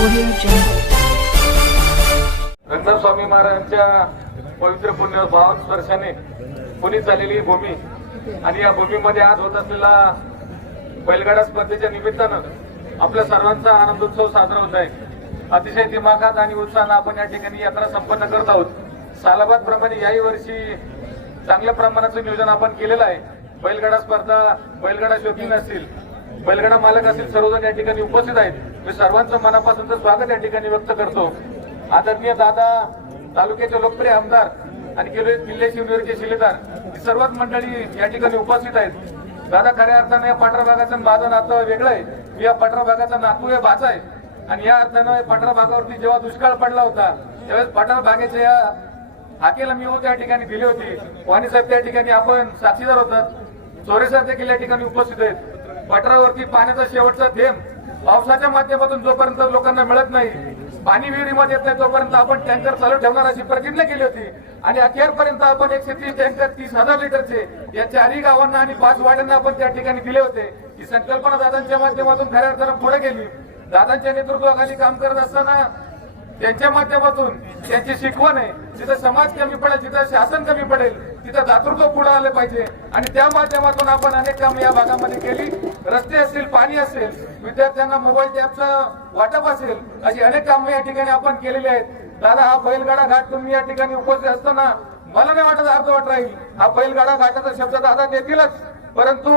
Audio स्वामी महाराजांच्या पवित्र पुण्य भावन स्पर्शाने पुनीत झालेली भूमी. आणि या भूमीमध्ये आज होत असलेला बैलगाडा स्पर्धेच्या निमित्तानं आपल्या सर्वांचा आनंदोत्सव साजरा होत आहे. अतिशय दिमाखात आणि उत्साहानं आपण या ठिकाणी यात्रा संपन्न करत आहोत. सालाबाद प्रमाणे याही वर्षी चांगल्या प्रमाणाचं नियोजन आपण केलेलं आहे. बैलगाडा स्पर्धा बैलगाडा शौकीन असतील बैलगाडा मालक असतील सर्वजण या ठिकाणी उपस्थित आहेत. मी सर्वांचं मनापासूनचं स्वागत या ठिकाणी व्यक्त करतो. आदरणीय दादा तालुक्याचे लोकप्रिय आमदार आणि किल्ले किल्ले शिवनेरीचे शिलेदार सर्वच मंडळी या ठिकाणी उपस्थित आहेत. दादा खऱ्या अर्थानं या पांढऱ्या भागाचं माझं नातं वेगळं आहे. मी या पठरा भागाचा नातू आहे भाचा आहे. आणि या अर्थानं या भागावरती जेव्हा दुष्काळ पडला होता त्यावेळेस पांढऱ्या भागेच्या या हाकेला मी त्या ठिकाणी दिली होती. वाणी साहेब त्या ठिकाणी आपण साक्षीदार होतात. चोरे साहेब देखील या ठिकाणी उपस्थित आहेत. पठारावरती पाण्याचा शेवटचा थेंब. पावसाच्या माध्यमातून जोपर्यंत लोकांना मिळत नाही पाणी विहिरीमध्ये येत नाही तोपर्यंत आपण टँकर चालू ठेवणार अशी प्रतिज्ञा केली होती. आणि अखेरपर्यंत आपण एकशे तीस टँकर तीस हजार लिटरचे या चारही गावांना आणि पाच वाड्यांना आपण त्या ठिकाणी दिले होते. ही संकल्पना दादांच्या माध्यमातून खऱ्या अर्थानं पुढे गेली. दादांच्या नेतृत्वाखाली काम करत असताना त्यांच्या माध्यमातून त्यांची शिकवण आहे. जिथं समाज कमी पडेल जिथं शासन कमी पडेल तिथं दातृत्व पुढे आले पाहिजे. आणि त्या माध्यमातून आपण अनेक कामं या भागामध्ये केली. रस्ते असतील पाणी असेल विद्यार्थ्यांना मोबाईल टॅबचं वाटप असेल अशी अनेक कामं या ठिकाणी आपण केलेली आहेत. दादा हा बैलगाडा घाट तुम्ही या ठिकाणी उपस्थित असताना मला नाही वाटत अर्धवट राहील. हा बैलगाडा घाटाचा शब्द दादा देतीलच. परंतु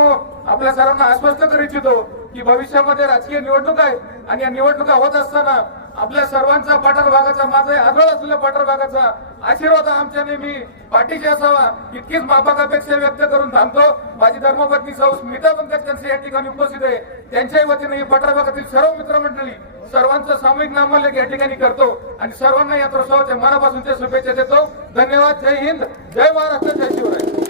आपल्या सर्वांना आश्वस्त करू इच्छितो की भविष्यामध्ये राजकीय निवडणूक आहेत आणि या निवडणुका होत असताना आपल्या सर्वांचा पठार भागाचा माझा आदळ असलेल्या पठार भागाचा आशीर्वाद आमच्या नेहमी पाठीशी असावा. इतकीच माफक अपेक्षा व्यक्त करून थांबतो. माझी धर्मपत्नी सौ स्मिता पंकज या ठिकाणी उपस्थित आहे. त्यांच्याही वतीने ही पठार भागातील सर्व मित्रमंडळी सर्वांचं सामूहिक नामोल्लेख या ठिकाणी करतो आणि सर्वांना या प्रसवाच्या मनापासूनच्या शुभेच्छा देतो. धन्यवाद. जय हिंद. जय महाराष्ट्र. जय शिवराय.